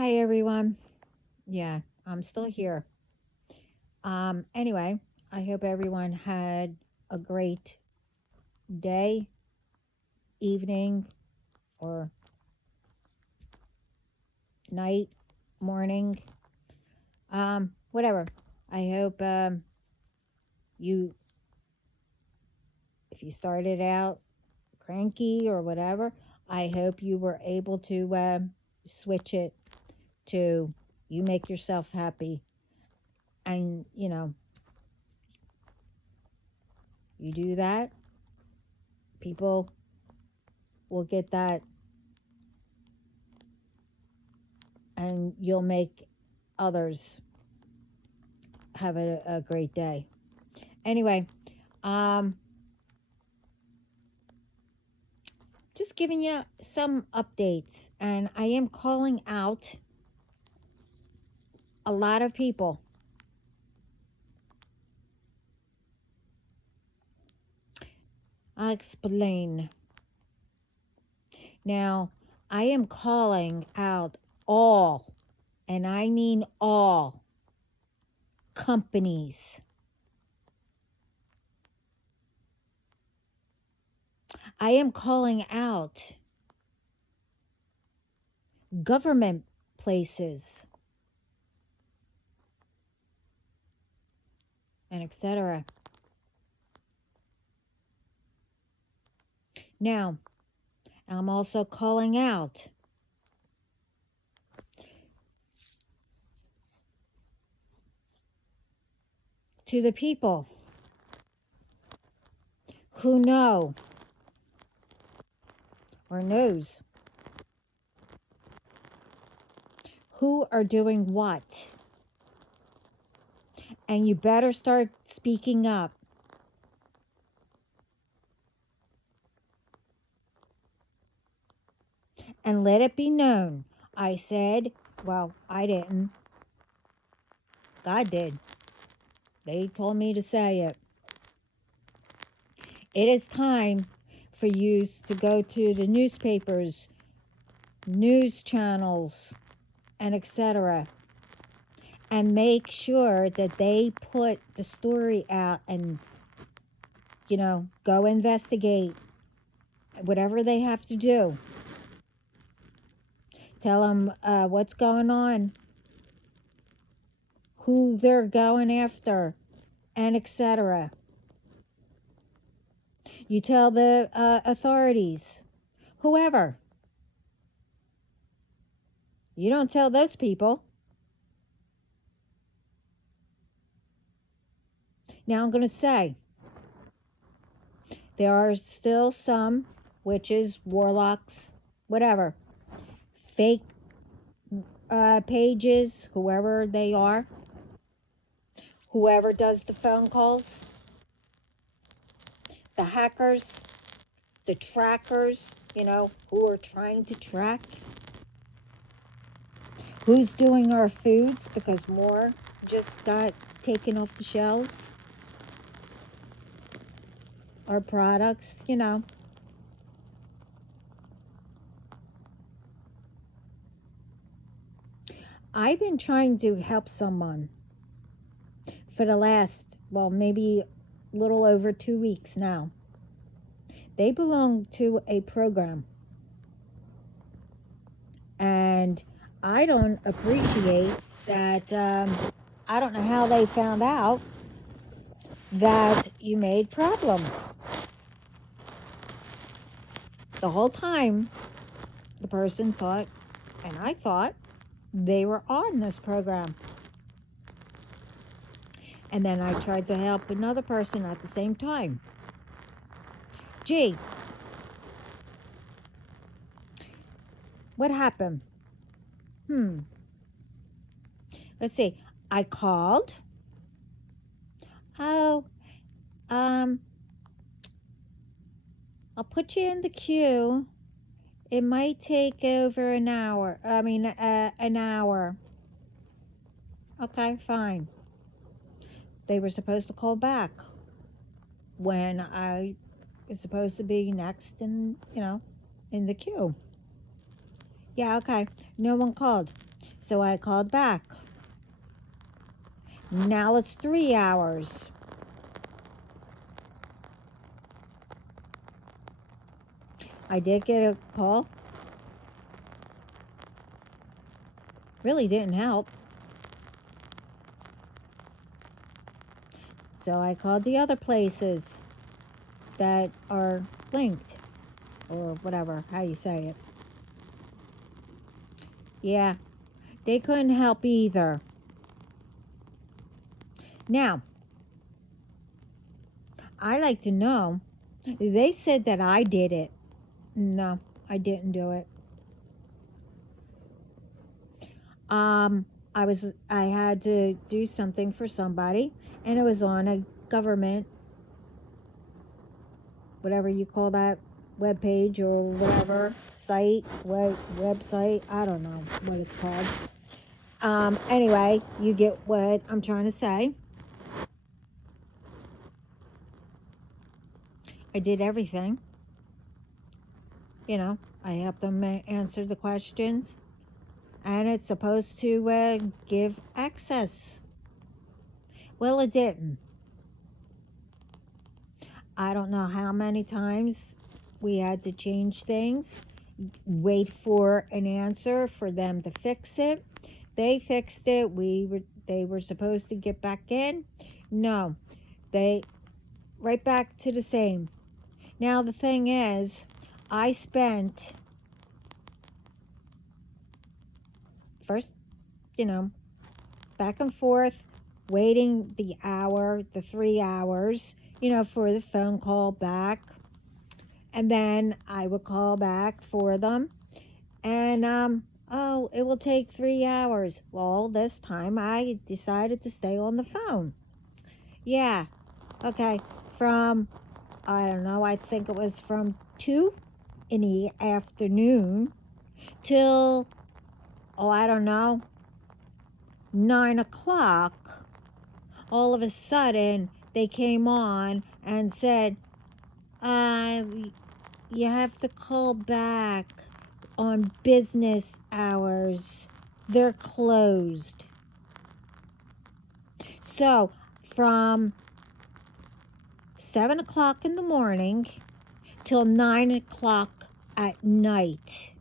Hi everyone. Yeah, I'm still here. Anyway, I hope everyone had a great day, evening, or night, morning, whatever. I hope you, if you started out cranky or whatever, I hope you were able to switch it to you make yourself happy, and you do that, people will get that, and you'll make others have a great day. Anyway, um, just giving you some updates, and I am calling out a lot of people. I'll explain. Now, I am calling out all, and I mean all, companies. I am calling out government places, and etc. Now, I'm also calling out to the people who know or knows who are doing what. And you better start speaking up. And let it be known. I said, well, I didn't. God did. They told me to say it. It is time for you to go to the newspapers, news channels, and etc. and make sure that they put the story out and, go investigate whatever they have to do. Tell them what's going on, who they're going after, and etc. You tell the authorities, whoever. You don't tell those people. Now I'm going to say there are still some witches, warlocks, whatever, fake pages, whoever they are, whoever does the phone calls, the hackers, the trackers, who are trying to track, who's doing our foods because more just got taken off the shelves, our products. I've been trying to help someone for the last, well, maybe a little over 2 weeks now. They belong to a program, and I don't appreciate that. I don't know how they found out that you made problems. The whole time, the person thought, and I thought, they were on this program. And then I tried to help another person at the same time. Gee, what happened? Let's see. I called. Oh, um, I'll put you in the queue. It might take over an hour. An hour. Okay, fine. They were supposed to call back when I was supposed to be next in the queue. Yeah, okay. No one called. So I called back. Now it's 3 hours. I did get a call. Really didn't help. So I called the other places that are linked, or whatever, how you say it. Yeah, they couldn't help either. Now, I like to know, they said that I did it. No, I didn't do it. I had to do something for somebody, and it was on a government, whatever you call that, web page or whatever, site, website, I don't know what it's called. Anyway, you get what I'm trying to say. I did everything. You know, I helped them answer the questions, and it's supposed to give access. Well, it didn't. I don't know how many times we had to change things, wait for an answer for them to fix it. They fixed it. They were supposed to get back in. No, they right back to the same. Now the thing is, I spent first, back and forth, waiting the hour, the 3 hours, for the phone call back. And then I would call back for them. And, oh, it will take 3 hours. Well, this time I decided to stay on the phone. Yeah, okay. From, I don't know, I think it was from 2 in the afternoon till, oh, I don't know, 9 o'clock. All of a sudden, they came on and said, you have to call back on business hours. They're closed. So, from 7 o'clock in the morning till 9 o'clock at night.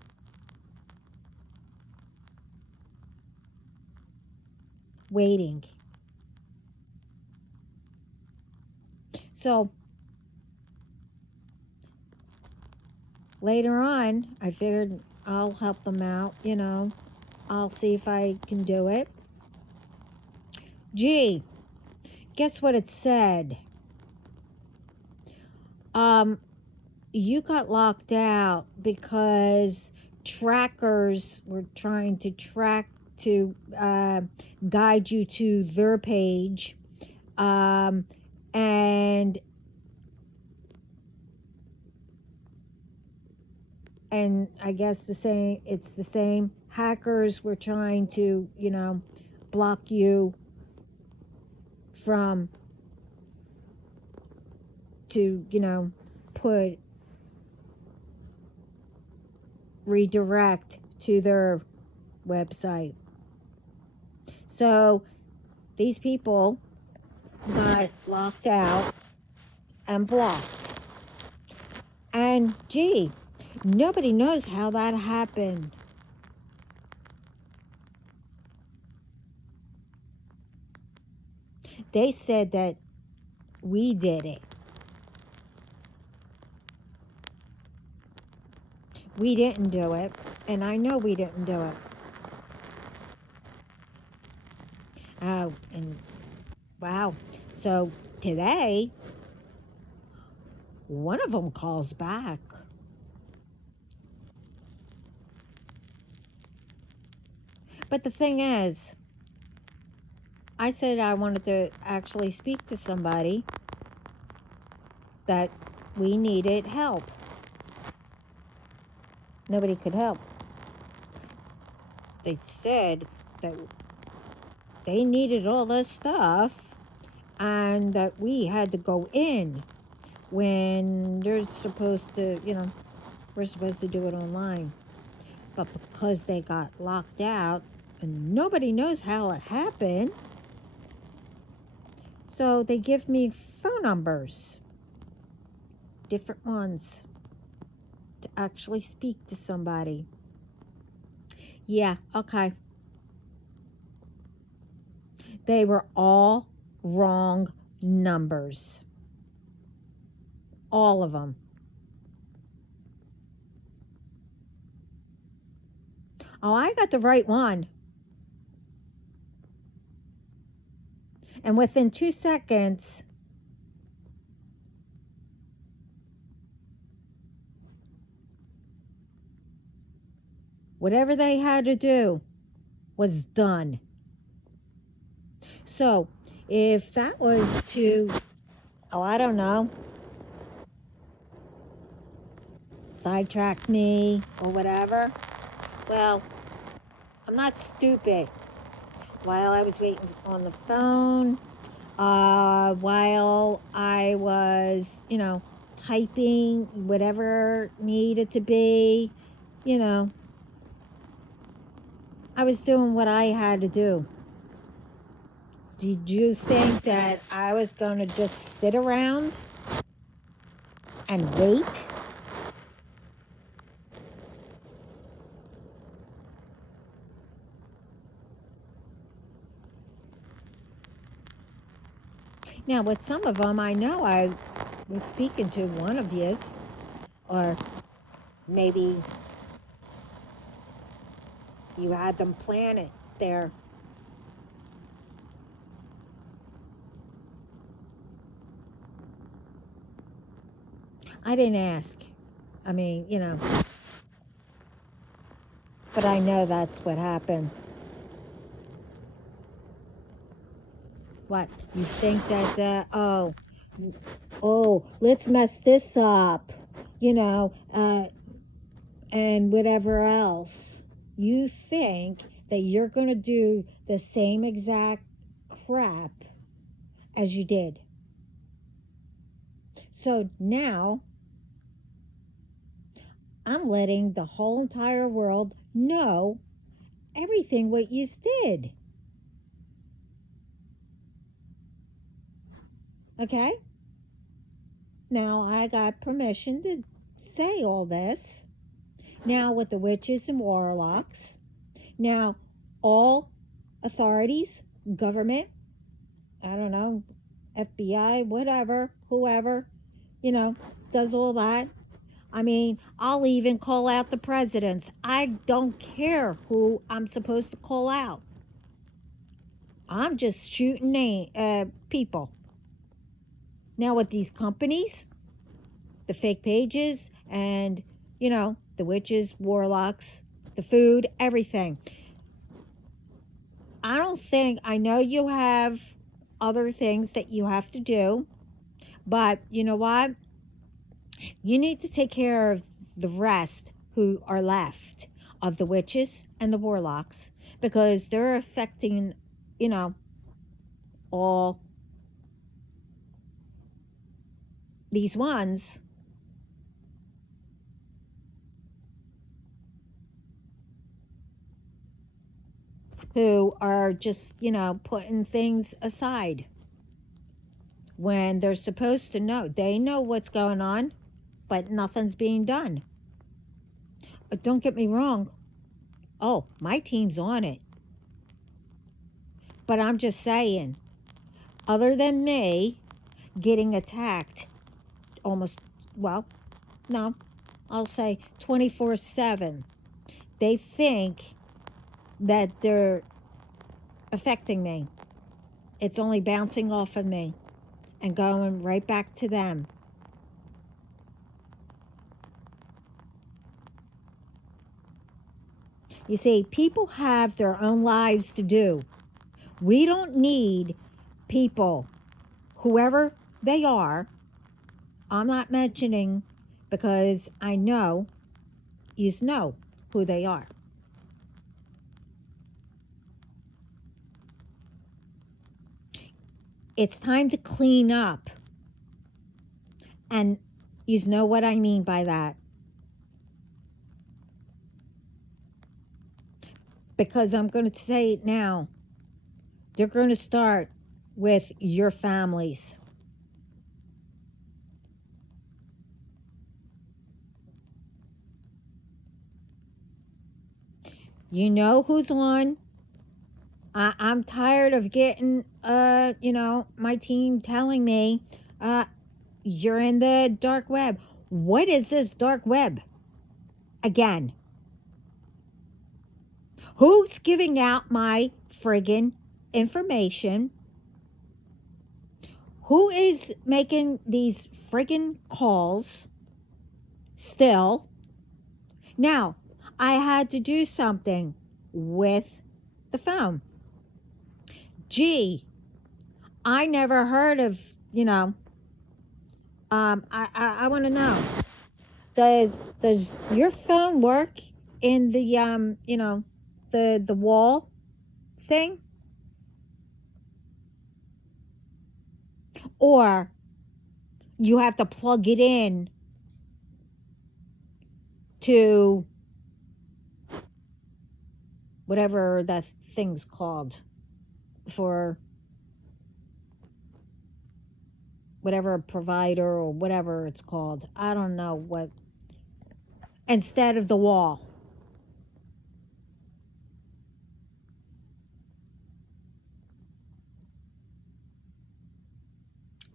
Waiting. So, later on, I figured I'll help them out, I'll see if I can do it. Gee, guess what it said? You got locked out because trackers were trying to guide you to their page, and I guess it's the same. Hackers were trying to, block you from to, redirect to their website. So these people got locked out and blocked. And gee, nobody knows how that happened. They said that we did it. We didn't do it, and I know we didn't do it. Oh, and wow. So today, one of them calls back. But the thing is, I said I wanted to actually speak to somebody that we needed help. Nobody could help. They said that they needed all this stuff and that we had to go in when they're supposed to, we're supposed to do it online. But because they got locked out, And nobody knows how it happened. So they give me phone numbers, different ones, to actually speak to somebody. Yeah, okay. They were all wrong numbers. All of them. Oh, I got the right one. And within 2 seconds, whatever they had to do was done. So, if that was to, oh, I don't know, sidetrack me or whatever, well, I'm not stupid. While I was waiting on the phone, while I was, typing whatever needed to be, I was doing what I had to do. Did you think that I was going to just sit around and wait? Now, with some of them, I know I was speaking to one of yous, or maybe you had them plan it there. I didn't ask. I mean, but I know that's what happened. What? You think that, let's mess this up, and whatever else. You think that you're going to do the same exact crap as you did. So now I'm letting the whole entire world know everything what you did. Okay? Now I got permission to say all this. Now with the witches and warlocks. Now all authorities, government, I don't know, FBI, whatever, whoever, does all that. I mean, I'll even call out the presidents. I don't care who I'm supposed to call out. I'm just shooting people. Now with these companies, the fake pages, and, the witches, warlocks, the food, everything. I know you have other things that you have to do, but you know what? You need to take care of the rest who are left of the witches and the warlocks, because they're affecting, all these ones who are just, putting things aside when they're supposed to know. They know what's going on, but nothing's being done. But don't get me wrong. Oh, my team's on it. But I'm just saying, other than me getting attacked almost, well, no, I'll say 24/7, they think that they're affecting me. It's only bouncing off of me and going right back to them. You see, people have their own lives to do. We don't need people, whoever they are. I'm not mentioning because I know you know who they are. It's time to clean up. And you know what I mean by that. because I'm going to say it now. They're going to start with your families. You know who's on. I'm tired of getting, my team telling me, you're in the dark web. What is this dark web? Again, who's giving out my friggin' information? Who is making these friggin' calls still? Now, I had to do something with the phone. Gee, I never heard of, I want to know, does your phone work in the, the wall thing? Or you have to plug it in to whatever that thing's called, for whatever provider or whatever it's called. I don't know what. Instead of the wall.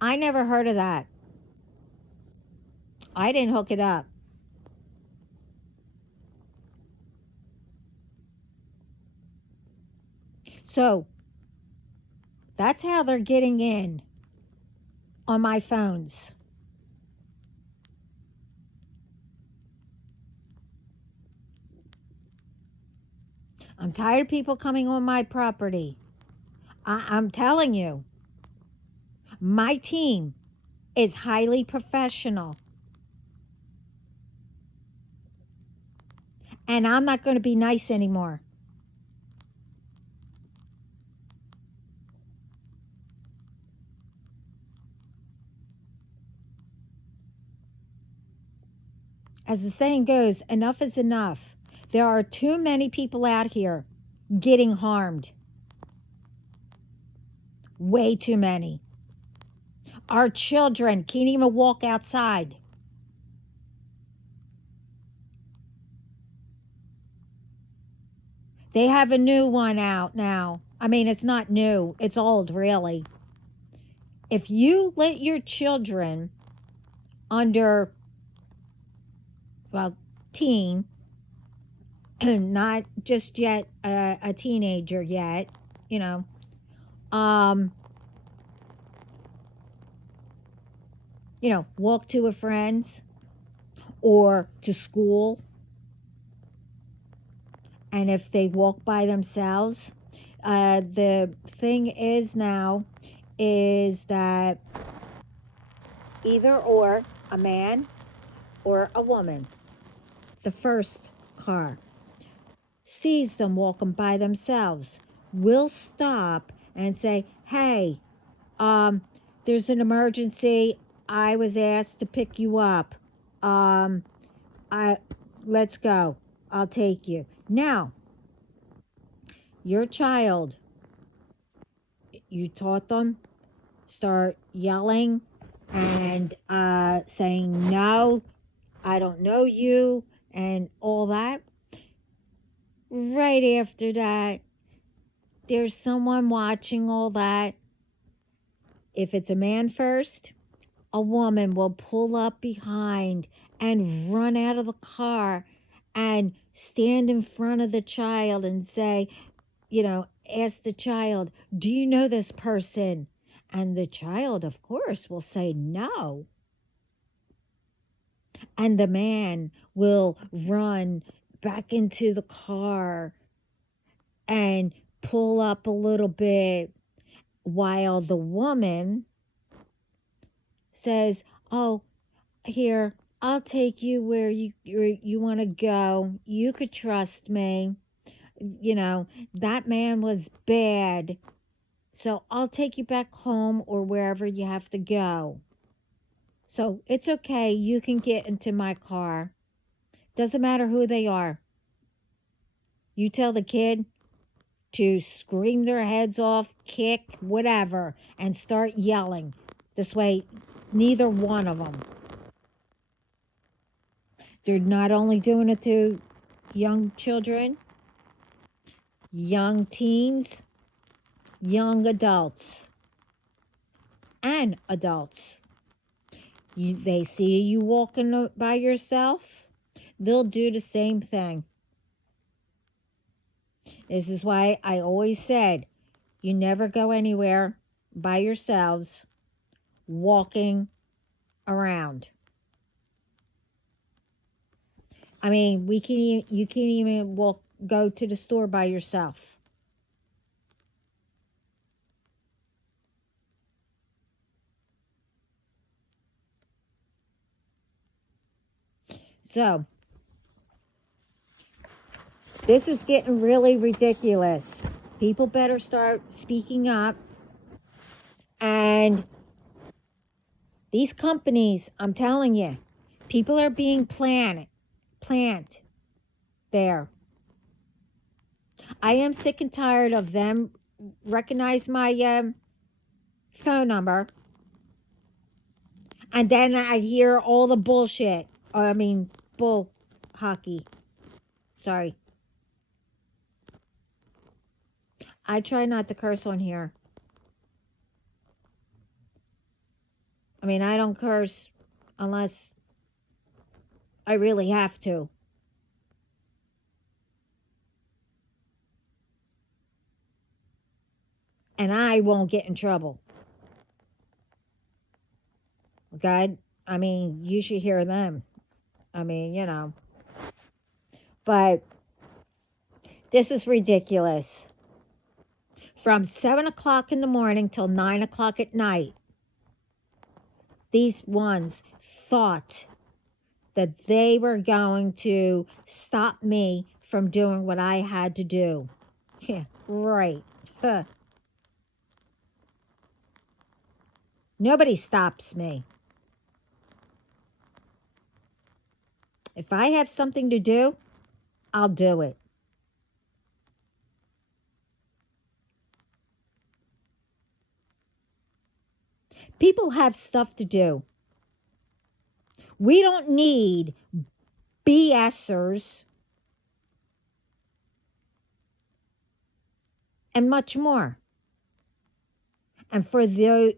I never heard of that. I didn't hook it up. So that's how they're getting in on my phones. I'm tired of people coming on my property. I'm telling you, my team is highly professional. And I'm not going to be nice anymore. As the saying goes, enough is enough. There are too many people out here getting harmed. Way too many. Our children can't even walk outside. They have a new one out now. I mean, it's not new, it's old, really. If you let your children under, well, teen, not just yet a teenager yet, walk to a friend's or to school. And if they walk by themselves, the thing is now is that either or a man or a woman, the first car, sees them walking by themselves, will stop and say, hey, there's an emergency. I was asked to pick you up. Let's go. I'll take you. Now, your child, you taught them, start yelling and saying, no, I don't know you, and all that. Right after that, there's someone watching all that. If it's a man first, a woman will pull up behind and run out of the car and stand in front of the child and say, ask the child, do you know this person? And the child, of course, will say no. And the man will run back into the car and pull up a little bit while the woman says, oh, here, I'll take you where you want to go. You could trust me. That man was bad. So I'll take you back home or wherever you have to go. So it's okay. You can get into my car. Doesn't matter who they are. You tell the kid, to scream their heads off, kick, whatever, and start yelling. This way, neither one of them. They're not only doing it to young children, young teens, young adults, and adults. They see you walking by yourself, they'll do the same thing. This is why I always said, you never go anywhere by yourselves walking around. I mean, you can't even go to the store by yourself. So, this is getting really ridiculous. People better start speaking up. And these companies, I'm telling you, people are being planted there. I am sick and tired of them recognize my phone number, and then I hear all the bullshit. I mean, bull hockey. Sorry. I try not to curse on here. I mean, I don't curse unless I really have to. And I won't get in trouble. God, I mean, you should hear them. I mean, you know. But this is ridiculous. From 7 o'clock in the morning till 9 o'clock at night, these ones thought that they were going to stop me from doing what I had to do. Yeah, right. Huh. Nobody stops me. If I have something to do, I'll do it. People have stuff to do. We don't need BSers and much more. And for the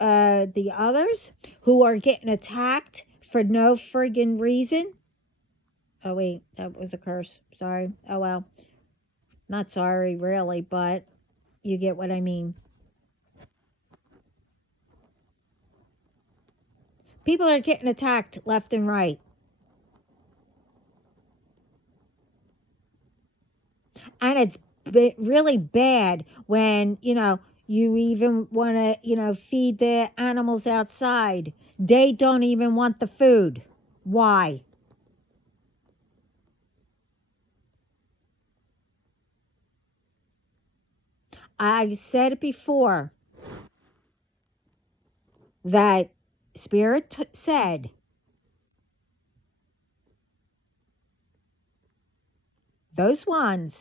others who are getting attacked for no friggin' reason. Oh wait, that was a curse. Sorry. Oh well. Not sorry really, but you get what I mean. People are getting attacked left and right. And it's really bad when, you even want to, feed the animals outside. They don't even want the food. Why? I said it before that Spirit said, those ones,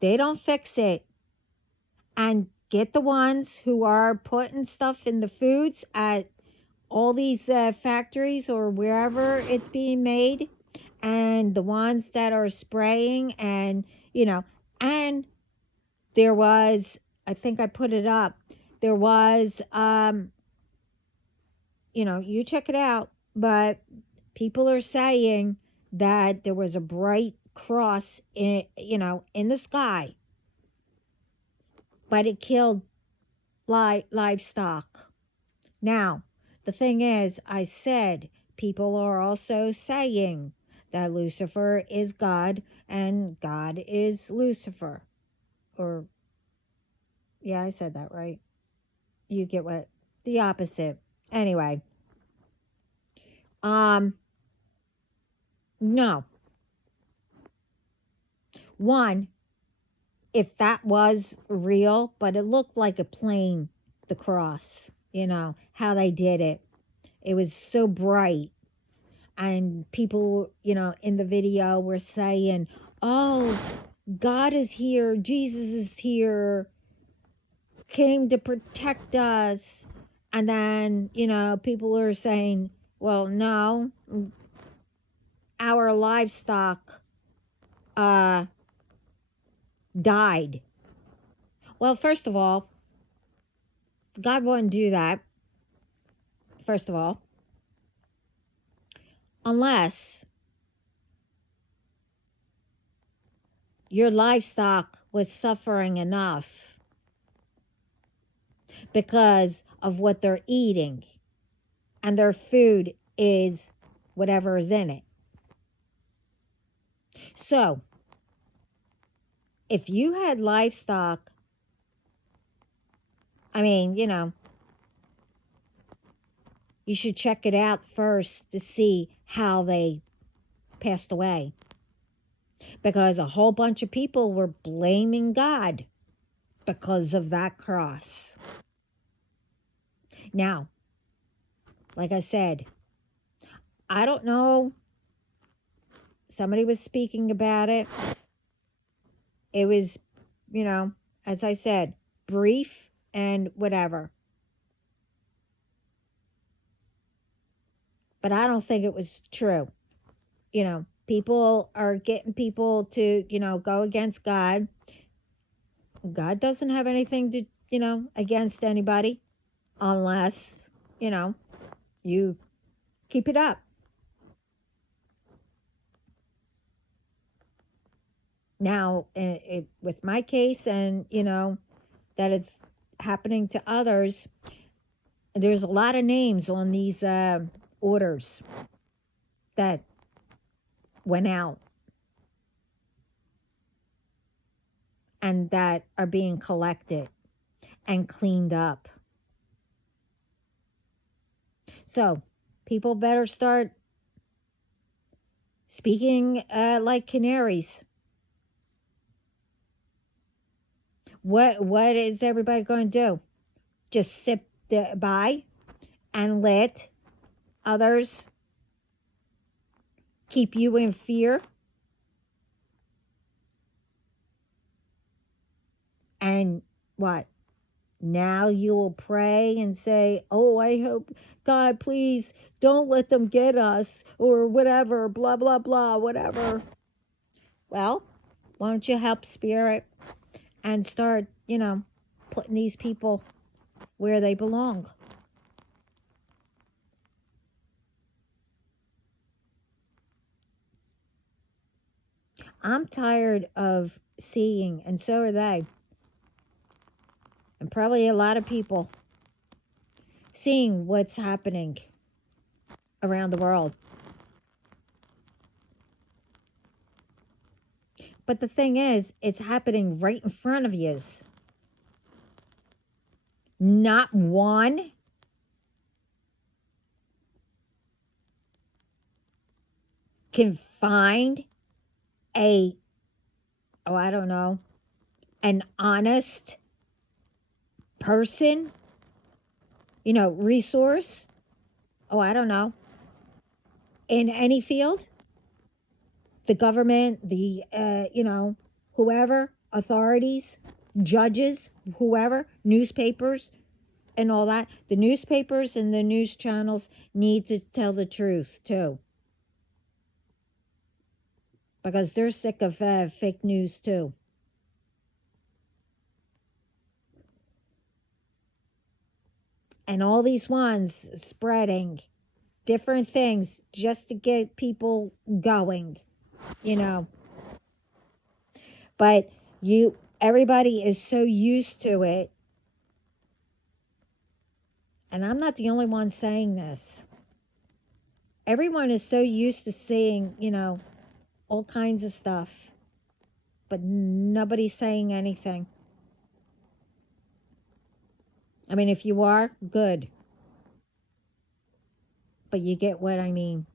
they don't fix it. And get the ones who are putting stuff in the foods at all these factories or wherever it's being made, and the ones that are spraying, and and there was, I think I put it up, there was you check it out, but people are saying that there was a bright cross in the sky, but it killed livestock. Now, the thing is, I said people are also saying that Lucifer is God and God is Lucifer. Or, yeah, I said that right. You get what? The opposite. Anyway. No. One, if that was real, but it looked like a plane, the cross, how they did it. It was so bright. And people, in the video were saying, oh, God is here, Jesus is here, came to protect us. And then, people are saying, well, no, our livestock died. Well, first of all, God wouldn't do that, first of all, unless your livestock was suffering enough because of what they're eating, and their food is whatever is in it. So, if you had livestock, you should check it out first to see how they passed away. Because a whole bunch of people were blaming God because of that cross. Now, like I said, I don't know. Somebody was speaking about it. It was, as I said, brief and whatever. But I don't think it was true. People are getting people to, go against God. God doesn't have anything to, against anybody unless, you keep it up. Now, with my case and, that it's happening to others, there's a lot of names on these orders that went out and that are being collected and cleaned up. So people better start speaking like canaries. What is everybody going to do? Just sit by and let others keep you in fear? And what? Now you will pray and say, oh, I hope, God, please don't let them get us, or whatever, blah, blah, blah, whatever. Well, why don't you help Spirit and start, putting these people where they belong? I'm tired of seeing, and so are they, and probably a lot of people, seeing what's happening around the world. But the thing is, it's happening right in front of you. Not one can find an honest person, resource, in any field. The government, the, whoever, authorities, judges, whoever, newspapers, and all that. The newspapers and the news channels need to tell the truth, too. Because they're sick of fake news, too. And all these ones spreading different things just to get people going, But everybody is so used to it. And I'm not the only one saying this. Everyone is so used to seeing, all kinds of stuff. But nobody's saying anything. I mean, if you are, good. But you get what I mean.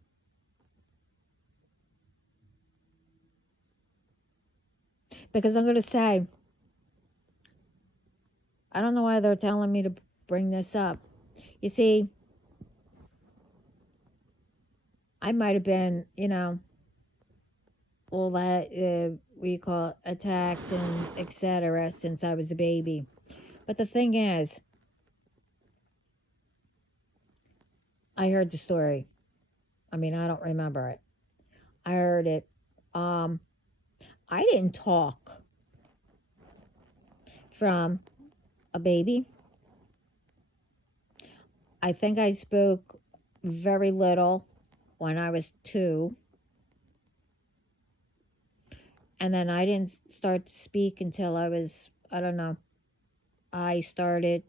Because I'm going to say, I don't know why they're telling me to bring this up. You see, I might have been, all that what you call it, attacked and etc. since I was a baby. But the thing is, I heard the story. I mean, I don't remember it. I heard it. I didn't talk from a baby. I think I spoke very little when I was 2. And then I didn't start to speak until I was, I don't know, I started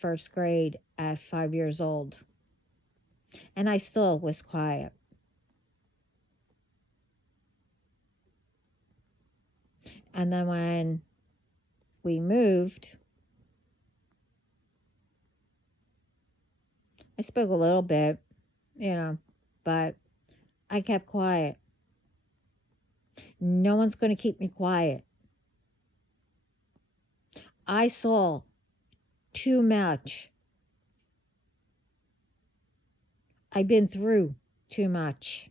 first grade at 5 years old. And I still was quiet. And then when we moved, I spoke a little bit, but I kept quiet. No one's going to keep me quiet. I saw too much. I've been through too much.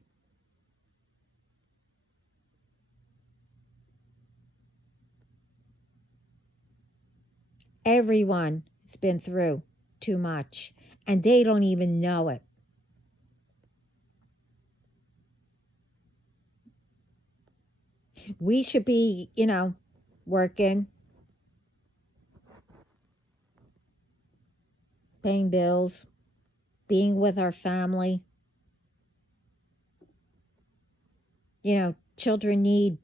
Everyone has been through too much, and they don't even know it. We should be, working, paying bills, being with our family. Children need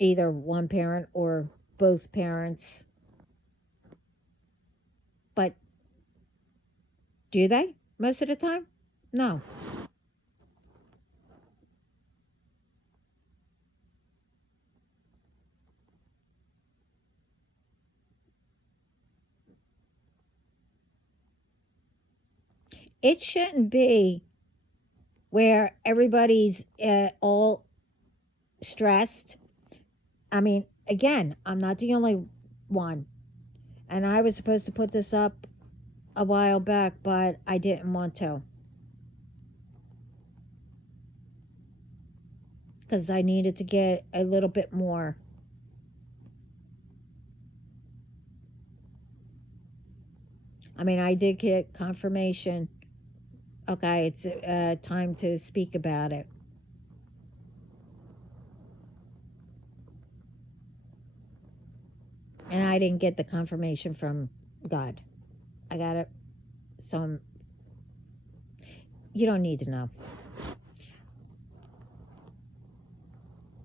either one parent or both parents. But do they most of the time? No. It shouldn't be where everybody's all stressed. I mean, again, I'm not the only one. And I was supposed to put this up a while back, but I didn't want to. Because I needed to get a little bit more. I mean, I did get confirmation. Okay, it's time to speak about it. And I didn't get the confirmation from God. I got it. You don't need to know.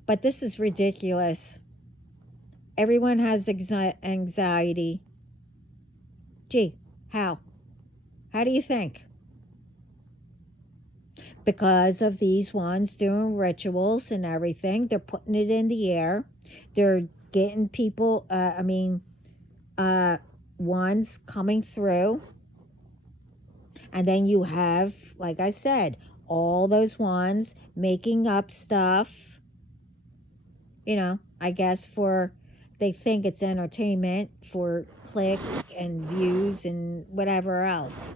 But this is ridiculous. Everyone has anxiety. Gee, how? How do you think? Because of these ones doing rituals and everything. They're putting it in the air. They're getting people, ones coming through. And then you have, like I said, all those ones making up stuff. I guess they think it's entertainment for clicks and views and whatever else.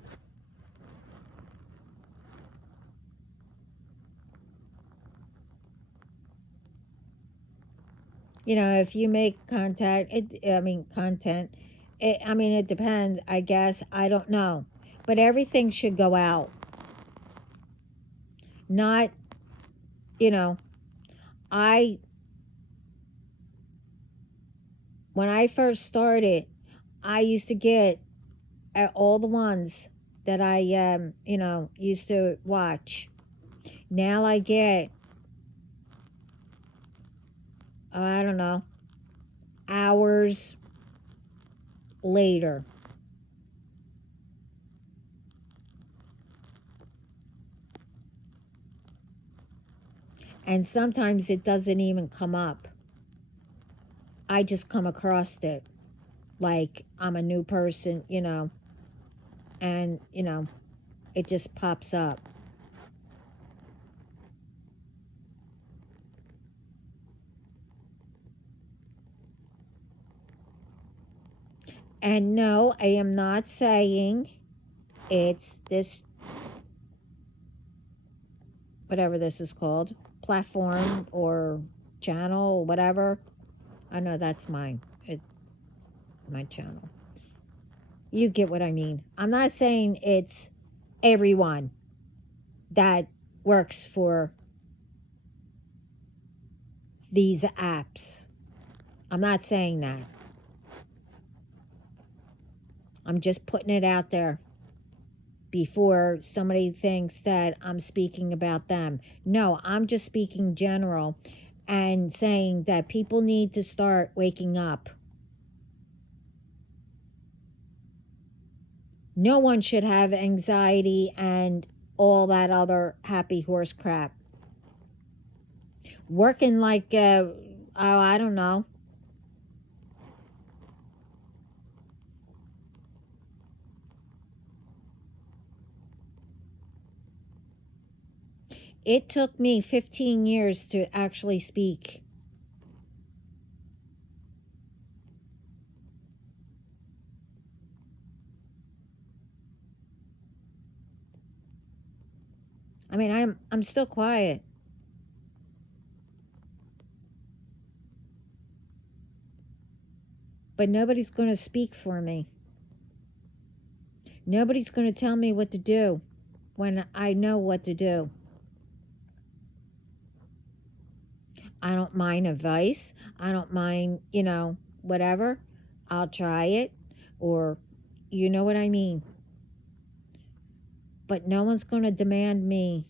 If you make content, it depends, I guess. I don't know. But everything should go out. Not, when I first started, I used to get all the ones that I, used to watch. Now I get, I don't know, hours later. And sometimes it doesn't even come up. I just come across it like I'm a new person, and, it just pops up. And no, I am not saying it's this, whatever this is called, platform or channel, whatever. I know that's mine. It's my channel. You get what I mean. I'm not saying it's everyone that works for these apps. I'm not saying that. I'm just putting it out there before somebody thinks that I'm speaking about them. No, I'm just speaking general and saying that people need to start waking up. No one should have anxiety and all that other happy horse crap. Working like, oh, I don't know. It took me 15 years to actually speak. I mean, I'm still quiet. But nobody's going to speak for me. Nobody's going to tell me what to do when I know what to do. I don't mind advice. I don't mind, whatever. I'll try it. Or, you know what I mean. But no one's going to demand me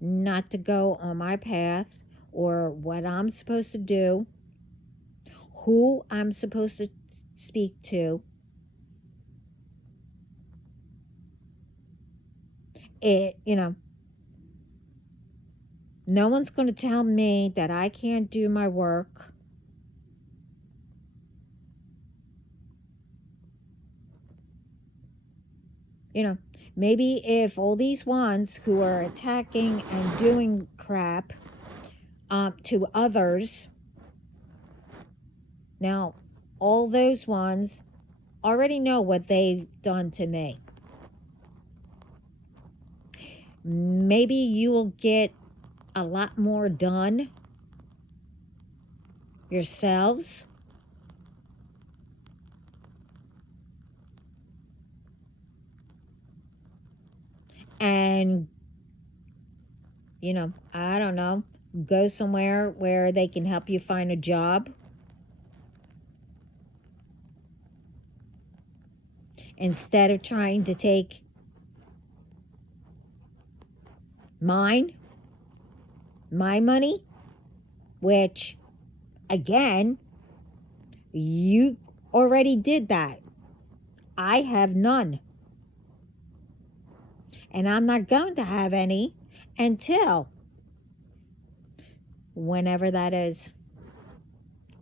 not to go on my path or what I'm supposed to do, who I'm supposed to speak to. No one's going to tell me that I can't do my work. Maybe if all these ones who are attacking and doing crap to others, now all those ones already know what they've done to me. Maybe you will get a lot more done yourselves. And, I don't know, go somewhere where they can help you find a job. Instead of trying to take my money, which, again, you already did that. I have none. And I'm not going to have any until whenever that is,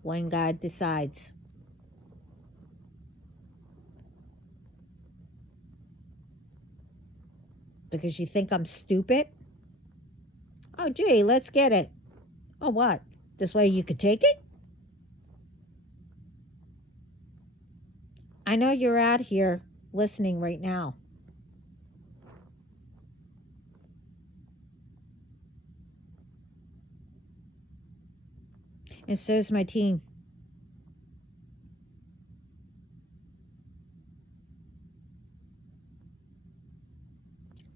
when God decides. Because you think I'm stupid? Oh, gee, let's get it. Oh, what? This way you could take it? I know you're out here listening right now. And so is my team.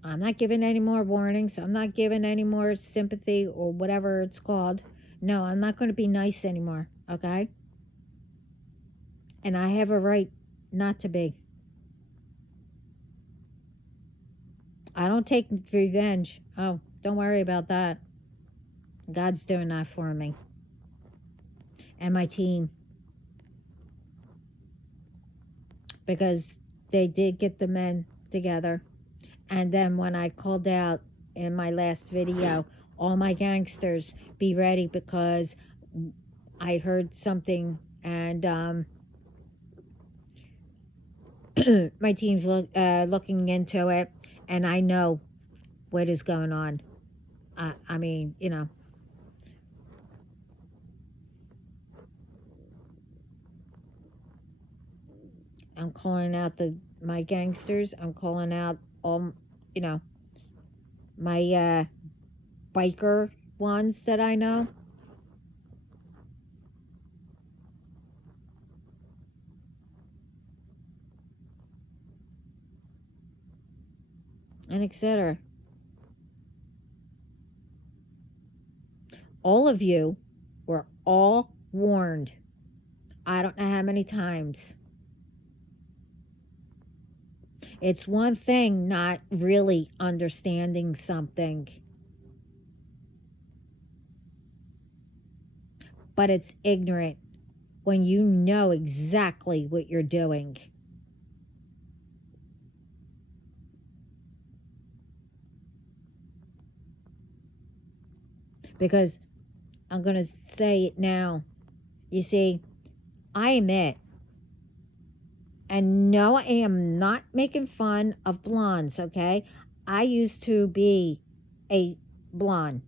I'm not giving any more warnings. I'm not giving any more sympathy or whatever it's called. No, I'm not going to be nice anymore, okay? And I have a right not to be. I don't take revenge. Oh, don't worry about that. God's doing that for me. And my team. Because they did get the men together. And then when I called out in my last video, all my gangsters, be ready because I heard something and my team's looking into it and I know what is going on. I mean, I'm calling out my gangsters. I'm calling out all, my biker ones that I know. and etc. All of you were all warned. I don't know how many times. It's one thing not really understanding something, but it's ignorant when you know exactly what you're doing. Because I'm going to say it now. You see, I admit, and no, I am not making fun of blondes, okay? I used to be a blonde.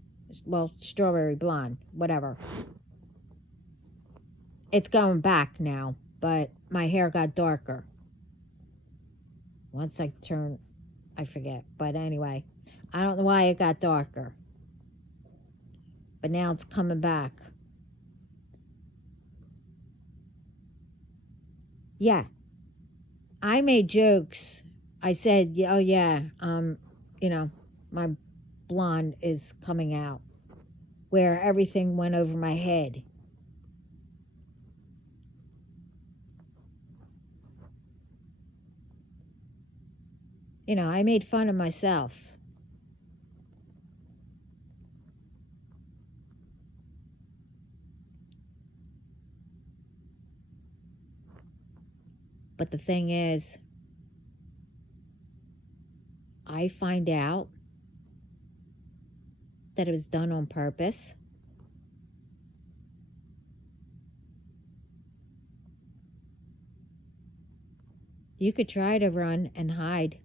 Well, strawberry blonde, whatever. It's going back now, but my hair got darker. Once I turned, I forget. But anyway, I don't know why it got darker. But now it's coming back. Yeah. I made jokes. I said, oh yeah, you know, my blonde is coming out. Where everything went over my head. You know, I made fun of myself. But the thing is, I find out that it was done on purpose. You could try to run and hide,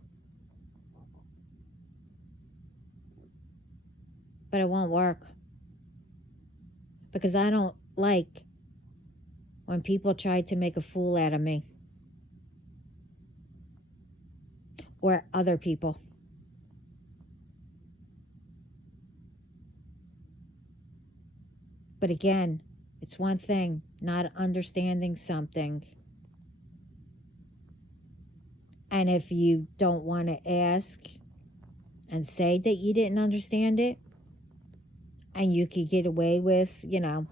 but it won't work. Because I don't like when people try to make a fool out of me. Or other people. But again, it's one thing not understanding something. And if you don't want to ask and say that you didn't understand it, and you could get away with, you know,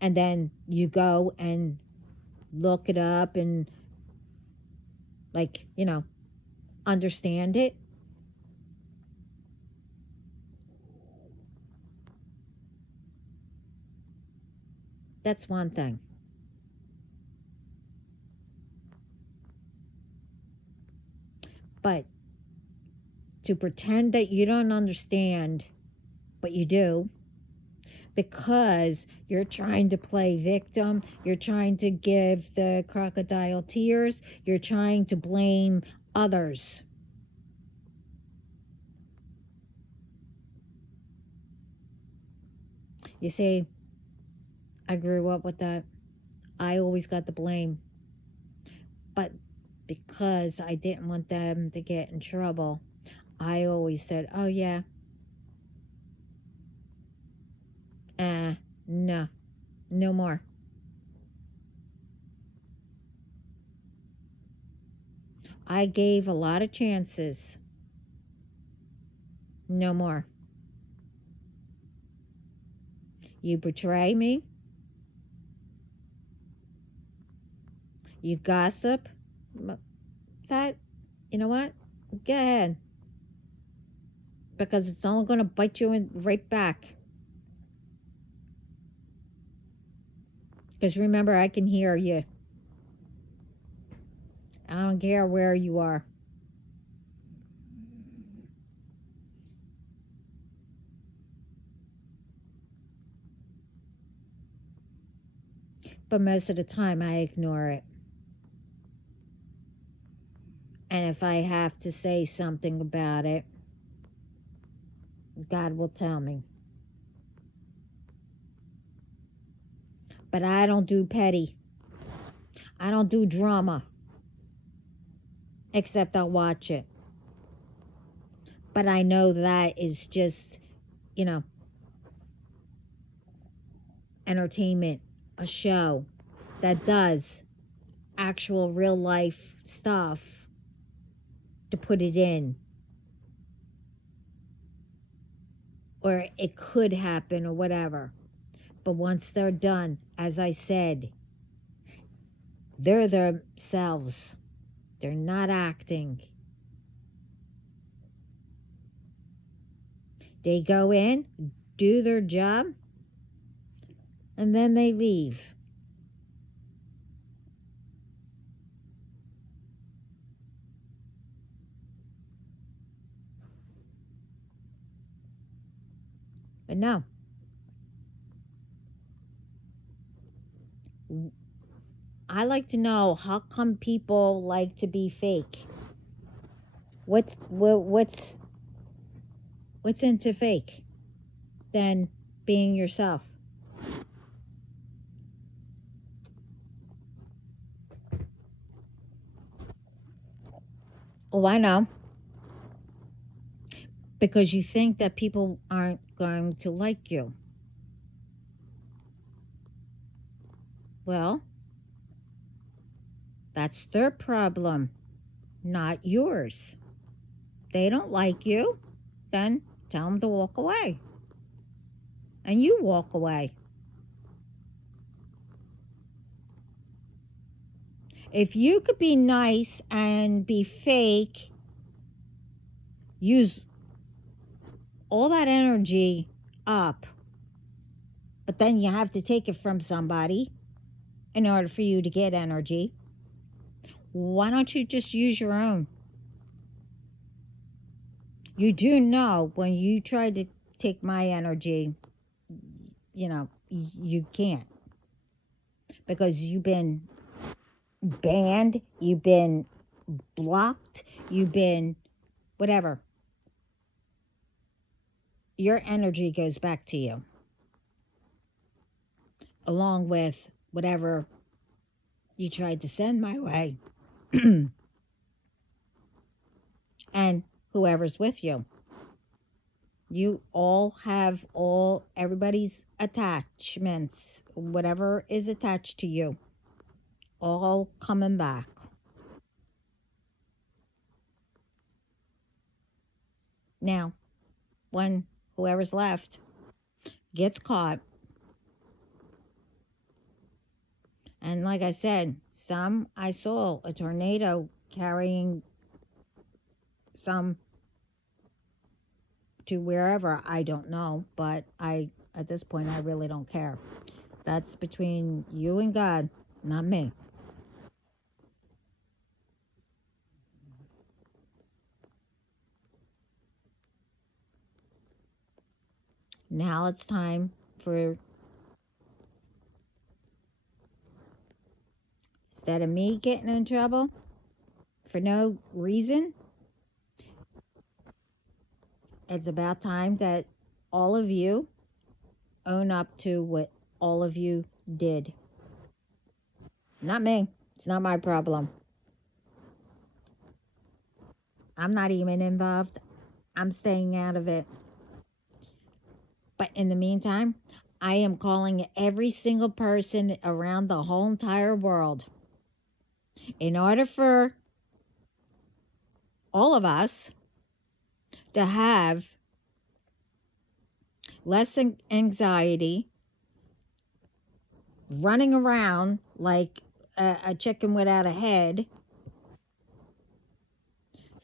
and then you go and look it up and, like, you know, understand it. That's one thing. But to pretend that you don't understand, but you do, because you're trying to play victim, you're trying to give the crocodile tears, you're trying to blame others. You see, I grew up with that. I always got the blame. But because I didn't want them to get in trouble, I always said, oh yeah, no, no more. I gave a lot of chances. No more. You betray me. You gossip. That, you know what? Go ahead. Because it's only going to bite you in right back. Because remember, I can hear you. I don't care where you are. But most of the time, I ignore it. And if I have to say something about it, God will tell me. But I don't do petty. I don't do drama. Except I'll watch it. But I know that is just, you know, entertainment, a show that does actual real life stuff to put it in, or it could happen or whatever. But once they're done, as I said, they're themselves. They're not acting. They go in, do their job, and then they leave. But no. I like to know, how come people like to be fake? What's into fake than being yourself? Oh, I know. Because you think that people aren't going to like you. Well, that's their problem, not yours. They don't like you, then tell them to walk away. And you walk away. If you could be nice and be fake, use all that energy up, but then you have to take it from somebody in order for you to get energy. Why don't you just use your own? You do know when you try to take my energy, you can't. Because you've been banned, you've been blocked, you've been whatever. Your energy goes back to you, along with whatever you tried to send my way. And whoever's with you. You all have everybody's attachments, whatever is attached to you, all coming back. Now, when whoever's left gets caught, and like I said, I saw a tornado carrying some to wherever, I don't know, but at this point I really don't care. That's between you and God, not me. Now it's time for, instead of me getting in trouble for no reason, it's about time that all of you own up to what all of you did. Not me. It's not my problem. I'm not even involved. I'm staying out of it. But in the meantime, I am calling every single person around the whole entire world. In order for all of us to have less anxiety, running around like a chicken without a head,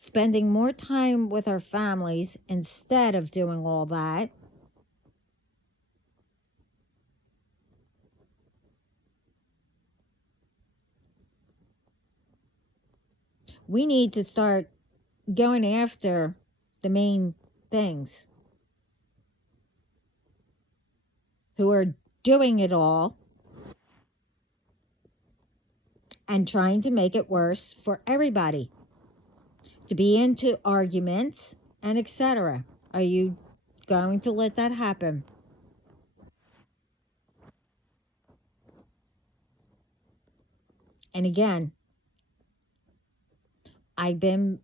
spending more time with our families instead of doing all that, we need to start going after the main things, who are doing it all and trying to make it worse for everybody, to be into arguments and etc. Are you going to let that happen? And again, I've been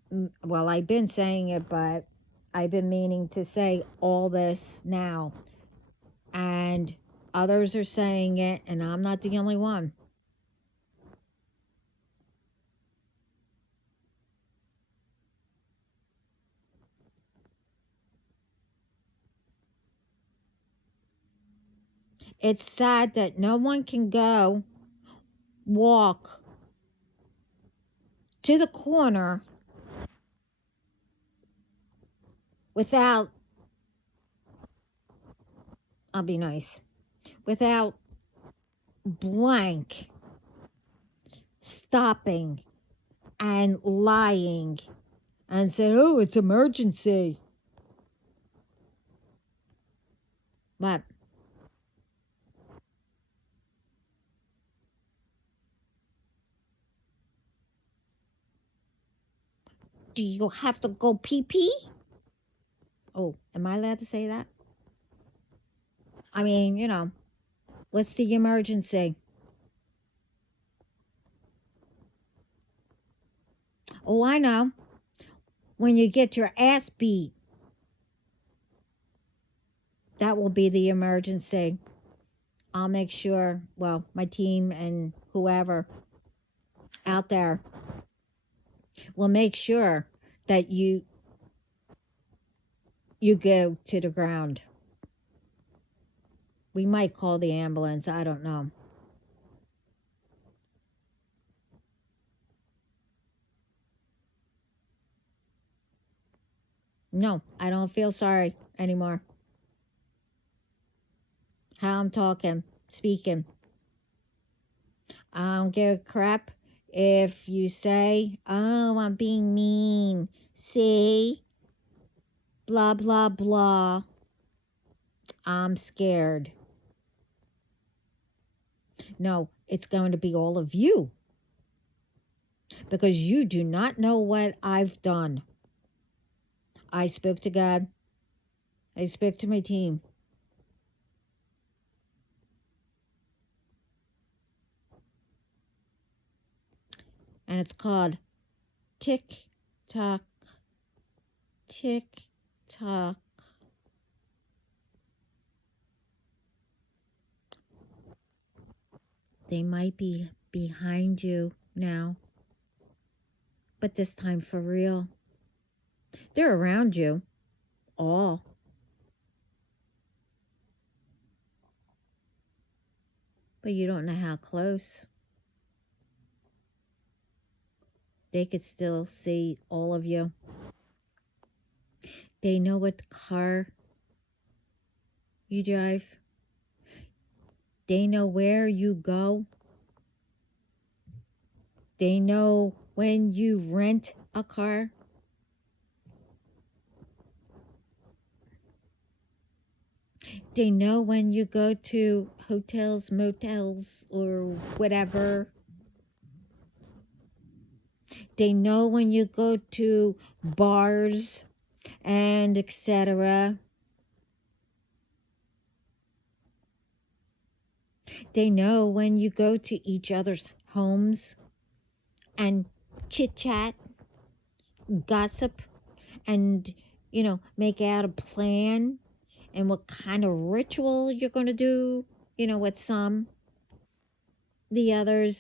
saying it, but I've been meaning to say all this now. And others are saying it, and I'm not the only one. It's sad that no one can go walk to the corner without, I'll be nice, without blank stopping and lying and saying, oh, it's emergency. What? Do you have to go pee-pee? Oh, am I allowed to say that? I mean, you know, what's the emergency? Oh, I know. When you get your ass beat, that will be the emergency. I'll make sure, well, my team and whoever out there will make sure that you go to the ground. We might call the ambulance, I don't know. No, I don't feel sorry anymore. How I'm speaking. I don't give a crap if you say, oh, I'm being mean. See? Blah, blah, blah. I'm scared. No, it's going to be all of you. Because you do not know what I've done. I spoke to God. I spoke to my team. And it's called tick tock, tick tock. They might be behind you now, but this time for real. They're around you, all. But you don't know how close. They could still see all of you. They know what car you drive. They know where you go. They know when you rent a car. They know when you go to hotels, motels, or whatever. They know when you go to bars and etc. They know when you go to each other's homes and chit-chat, gossip, and, you know, make out a plan and what kind of ritual you're going to do, you know, with some. The others